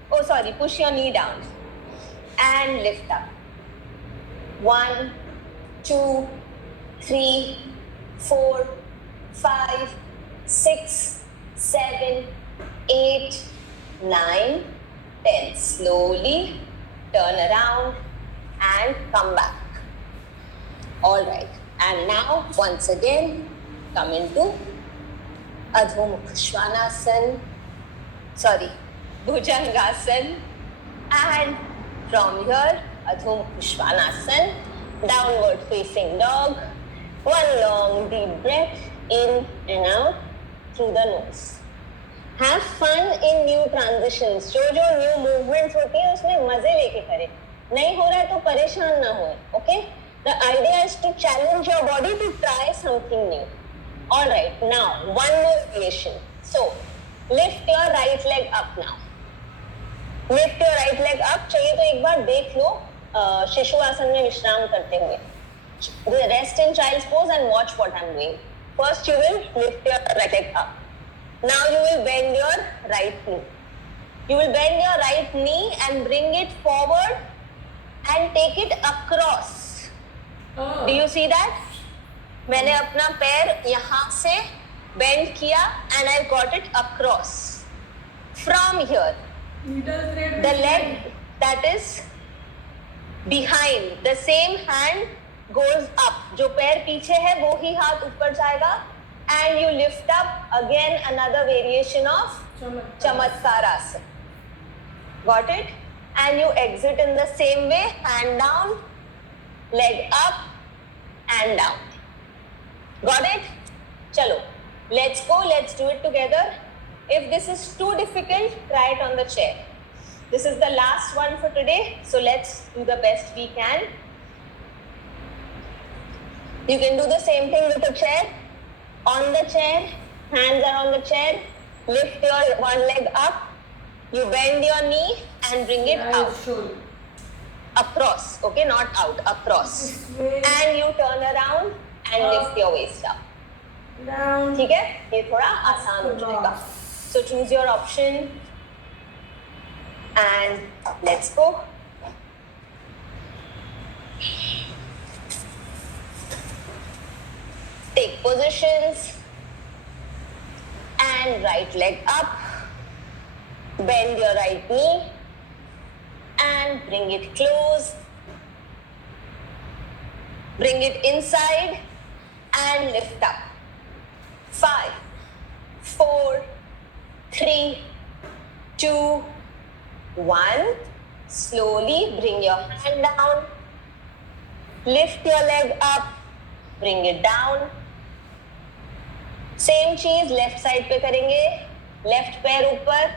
Oh, sorry, push your knee down. And lift up. 1, 2, 3, 4, 5, 6, 7, 8, 9, 10. Slowly turn around and come back. All right. And now, once again, come into Adho Mukha Svanasana. Sorry, Bhujangasana. And from here, Adho Mukha Svanasana, downward facing dog. One long deep breath in and out through the nose. Have fun in new transitions. जो new movements होती है उसमें मजे लेके करें. नहीं हो रहा है तो परेशान ना हो. Okay? The idea is to challenge your body to try something new. All right. Now one more variation. So lift your right leg up now. Lift your right leg up. चाहिए तो एक बार देख लो शिशु आसन में विश्राम करते हुए. Rest in child's pose and watch what I'm doing. First, you will lift your right leg up. Now you will bend your right knee. You will bend your right knee and bring it forward and take it across. Oh. Do you see that? मैंने अपना पैर यहाँ से bend किया and I got it across. From here, Needle thread. the leg that is behind, the same hand goes up. जो पैर पीछे है वो ही हाथ ऊपर जाएगा. And you lift up again, another variation of Chamatkarasana. Got it? And you exit in the same way, hand down, leg up and down. Got it? Chalo. Let's go. Let's do it together. If this is too difficult, try it on the chair. This is the last one for today. So let's do the best we can. You can do the same thing with the chair. On the chair, hands are on the chair. Lift your one leg up. You bend your knee and bring it out. Across, okay? Not out, across. And you turn around and lift your waist up. Down. ठीक है? ये थोड़ा आसान हो जाएगा. So choose your option. And let's go. Take positions. And right leg up. Bend your right knee. And bring it close. Bring it inside. And lift up. 5, 4, 3, 2, 1. Slowly bring your hand down. Lift your leg up. Bring it down. Same चीज left side पे करेंगे. Left पैर ऊपर.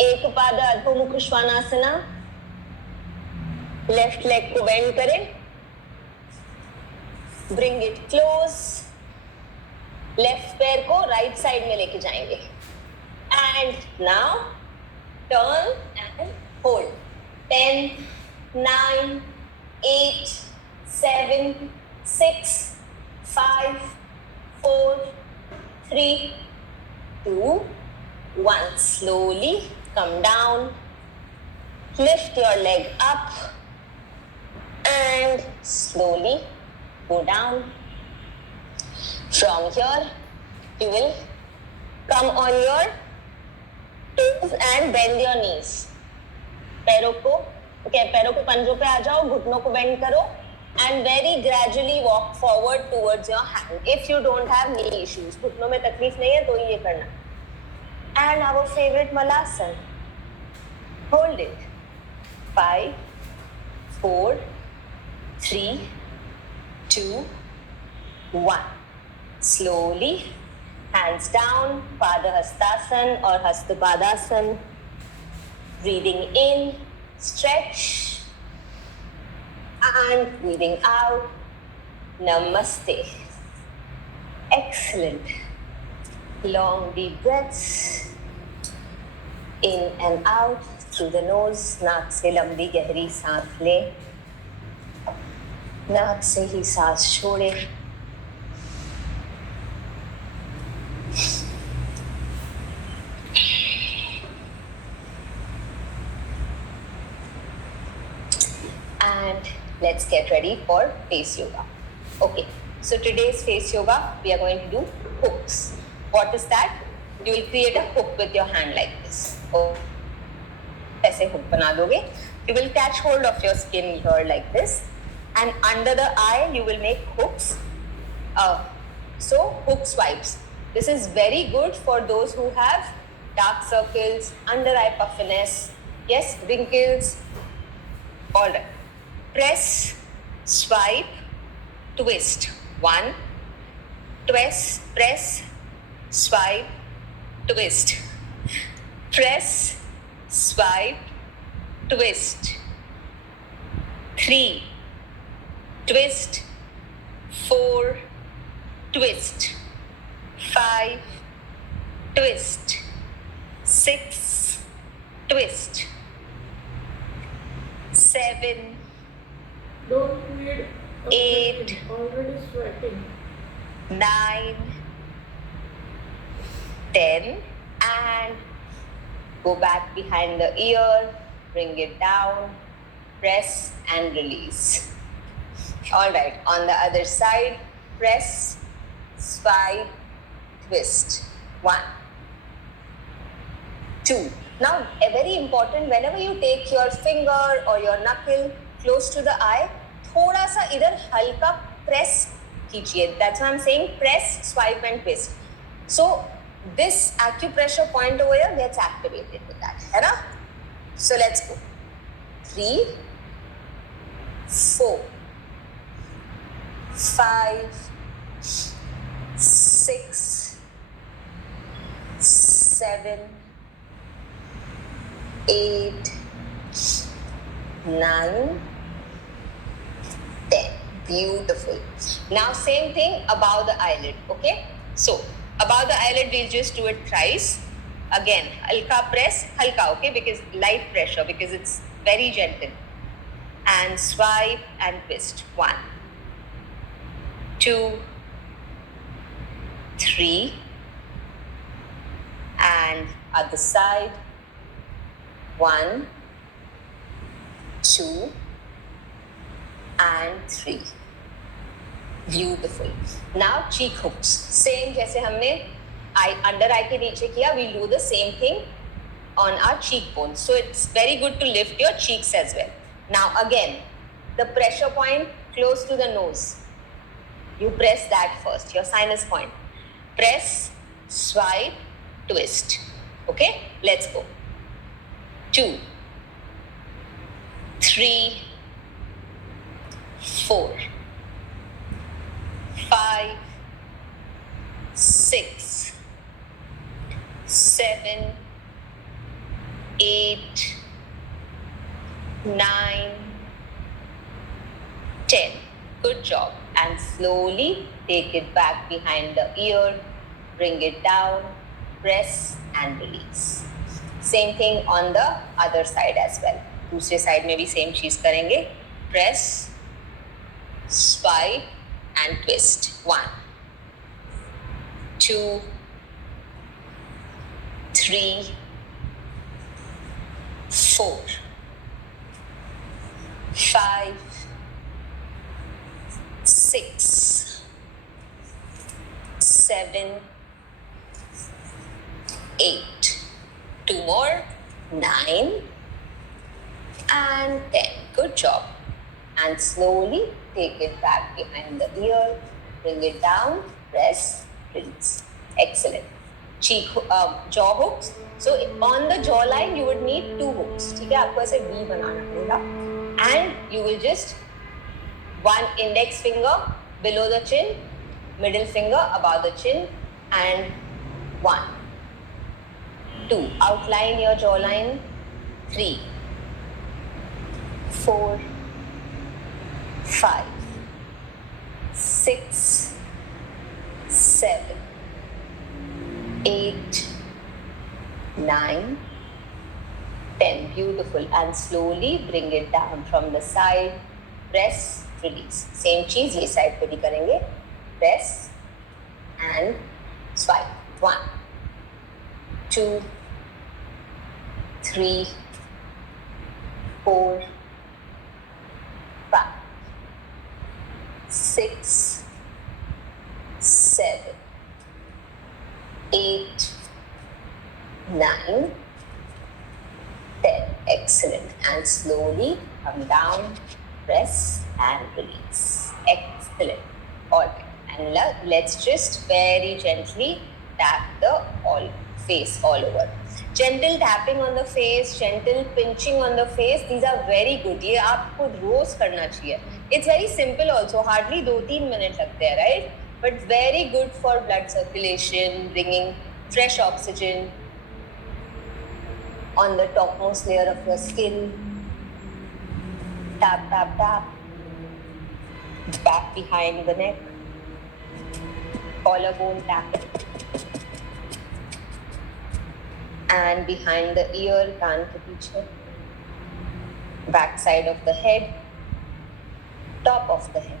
एक पाद अधो मुख श्वानासना. Left leg को बेंड करें. Bring it close. लेफ्ट पैर को राइट साइड में लेके जाएंगे. And now turn and hold. 10, 9, 8, 7, 6, 5, 4, 3, 2, 1. Slowly come down. Lift your leg up and slowly go down. From here, you will come on your toes and bend your knees. पैरों को पंजों पे आ जाओ, घुटनों को बेंड करो and very gradually walk forward towards your hand. If you don't have knee issues, घुटनों में तकलीफ नहीं है तो ये करना. And our favorite Malasana. Hold it. 5, 4, 3, 2, 1. Slowly, hands down, Padahastasana or Hastapadasana. Breathing in, stretch. And breathing out, Namaste. Excellent. Long deep breaths. In and out through the nose. नाक से लंबी गहरी सांस लें. नाक से ही सांस छोड़ें. And let's get ready for face yoga. Okay, so today's face yoga, we are going to do hooks. What is that? You will create a hook with your hand like this. Oh, ऐसे hook बना दोगे. You will catch hold of your skin here like this, and under the eye you will make hooks. So hook swipes. This is very good for those who have dark circles, under eye puffiness, yes, wrinkles. All right. Press, swipe, twist. 1, twist, press, swipe, twist. Press, swipe, twist. 3, twist. 4, twist. 5, twist. 6, twist. 7, Don't need a 8, second, already sweating. 9, 10, and go back behind the ear, bring it down, press and release. All right, on the other side, press, swipe, twist. 1, 2. Now, a very important, whenever you take your finger or your knuckle close to the eye, थोड़ा सा इधर हल्का press कीजिए. That's why I'm saying press, swipe and twist. So, this acupressure point over here gets activated with that. है ना? So, let's go. 3, 4, 5, 6, 7, 8, 9, 10. Beautiful. Now same thing above the eyelid. Okay. So above the eyelid we'll just do it thrice. Again, halka press, halka. Okay, because light pressure, because it's very gentle. And swipe and twist. 1, 2, 3, and other side. 1, 2, and 3. Beautiful. Now cheek hooks. Same जैसे हमने under eye के नीचे किया, we'll do the same thing on our cheekbones. So it's very good to lift your cheeks as well. Now again, the pressure point close to the nose. You press that first, your sinus point. Press, swipe, twist. Okay, let's go. 2, 3, 4, 5, 6, 7, 8, 9, 10. Good job. And slowly take it back behind the ear, bring it down, press and release. Same thing on the other side as well. दूसरे side में भी same चीज करेंगे. Press, swipe and twist. 1, 2, 3, 4, 5, 6, 7, 8. 2 more. 9 and 10. Good job. And slowly take it back behind the ear, bring it down, press, release. Excellent. Jaw hooks. So on the jawline you would need 2 hooks. ठीक है, आपको ऐसे V बनाना पड़ेगा. And you will just 1 index finger below the chin, middle finger above the chin, and 1, 2. Outline your jawline. 3, 4, 5, 6, 7, 8, 9, 10. Beautiful. And slowly bring it down from the side. Press, release. Same चीज ये side पे भी करेंगे. Press and swipe. 1, 2, 3, 4, 5, 6, 7, 8, 9, 10. Excellent. And slowly come down, press and release. Excellent. All right. And let's just very gently tap the face all over. Gentle tapping on the face, gentle pinching on the face. These are very good. ये आपको रोज करना चाहिए. It's very simple also. Hardly 2-3 minutes लगते हैं, right? But very good for blood circulation, bringing fresh oxygen on the topmost layer of your skin. Tap, tap, tap. Back behind the neck. Collarbone tapping. And behind the ear, कान के पीछे. Back side of the head. Top of the head.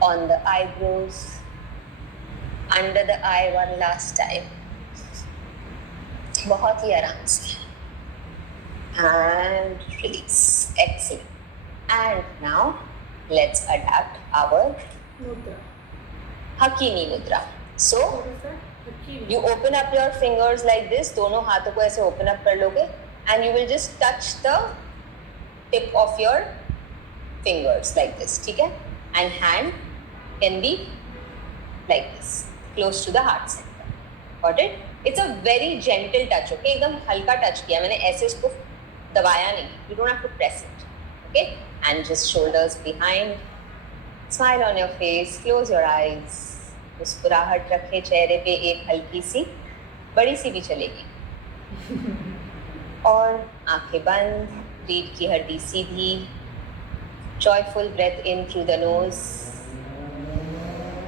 On the eyebrows. Under the eye one last time. बहुत ही आराम से. And release. Excellent. And now let's adapt our Mudra. Hakini Mudra. So What is that? Hakini. you open up your fingers like this. दोनों हाथों को ऐसे open up कर लोगे. And you will just touch the tip of your fingers like this. ठीक है? And hand can be like this, close to the heart center. Got it? It's a very gentle touch. Okay? एकदम हल्का touch किया. मैंने ऐसे उसको दबाया नहीं. You don't have to press it. Okay? And just shoulders behind. Smile on your face. Close your eyes. मुस्कुराहट रखे चेहरे पे एक हल्की सी, बड़ी सी भी चलेगी. और आंखें बंद. रीढ़ की हड्डी सीधी. Joyful breath in through the nose.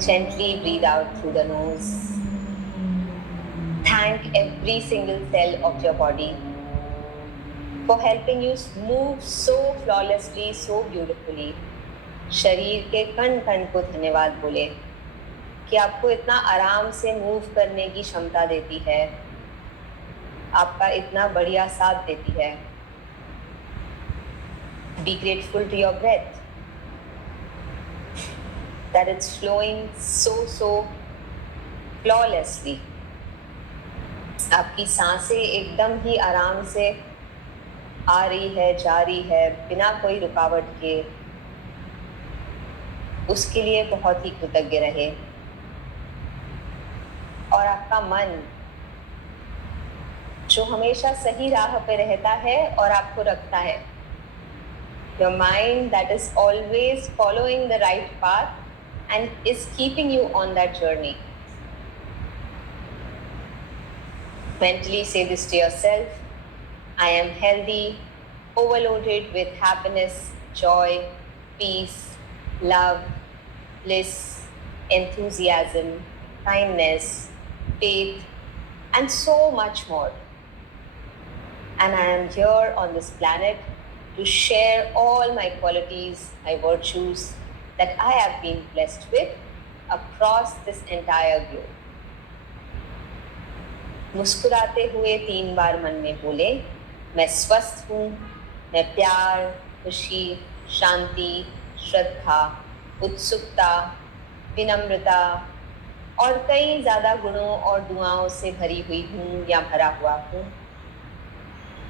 Gently breathe out through the nose. Thank every single cell of your body for helping you move so flawlessly, so beautifully. शरीर के कण कण को धन्यवाद बोले कि आपको इतना आराम से मूव करने की क्षमता देती है, आपका इतना बढ़िया साथ देती है. Be grateful to your breath, that it's flowing so flawlessly. आपकी सांसें एकदम ही आराम से आ रही है, जा रही है, बिना कोई रुकावट के. उसके लिए बहुत ही कृतज्ञ रहे. और आपका मन जो हमेशा सही राह पे रहता है और आपको रखता है. Your mind that is always following the right path and is keeping you on that journey. Mentally say this to yourself. I am healthy, overloaded with happiness, joy, peace, love, bliss, enthusiasm, kindness, faith, and so much more. And I am here on this planet to share all my qualities, my virtues that I have been blessed with across this entire globe. मुस्कुराते हुए 3 बार मन में बोले, मैं स्वस्थ हूँ, मैं प्यार, खुशी, शांति, श्रद्धा, उत्सुकता, विनम्रता और कई ज़्यादा गुणों और दुआओं से भरी हुई हूँ या भरा हुआ हूँ,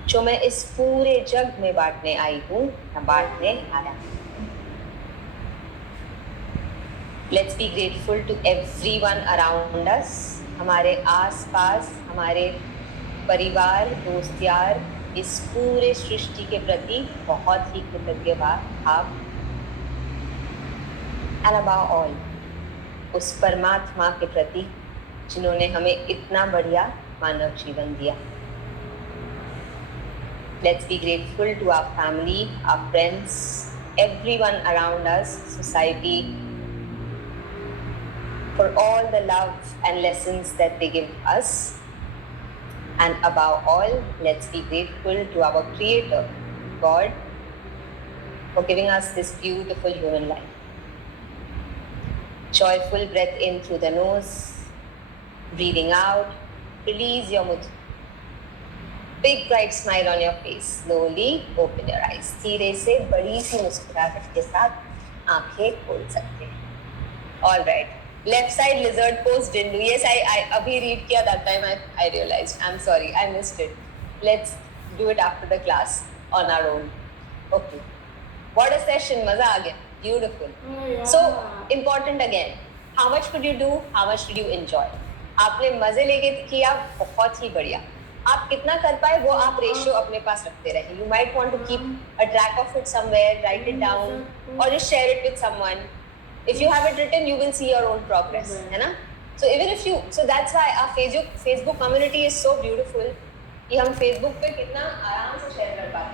जो मैं इस पूरे जग में बांटने आई हूँ या बांटने आया हूँ. Let's be grateful to everyone around us. हमारे आसपास, हमारे परिवार, दोस्त यार, इस पूरे सृष्टि के प्रति बहुत ही कृतज्ञ भाव. And above all, उस परमात्मा के प्रति जिन्होंने हमें इतना बढ़िया मानव जीवन दिया. Let's be grateful to our family, our friends, everyone around us, society, for all the love and lessons that they give us. And above all, let's be grateful to our Creator, God, for giving us this beautiful human life. Joyful breath in through the nose, breathing out, release your mouth. Big bright smile on your face. Slowly open your eyes. धीरे से बड़ी सी मुस्कुराहट के साथ आंखें खोल सकते हैं. All right. Left side lizard pose didn't do. Yes, I abhi read kiya that time. I realized. I'm sorry, I missed it. Let's do it after the class on our own. Okay. What a session. Maza aa gaya. Beautiful. Oh, yeah. So important again. How much could you do? How much did you enjoy? आपने मजे लेके किया, बहुत ही बढ़िया. आप कितना कर पाए वो आप रेशियो अपने पास रखते रहे. You might want to keep a track of it somewhere, write it down, or just share it with someone. If you have it written, you will see your own progress, है ना? So even if you, so that's why our Facebook community is so beautiful कि हम Facebook पे कितना आराम से share कर पाते हैं.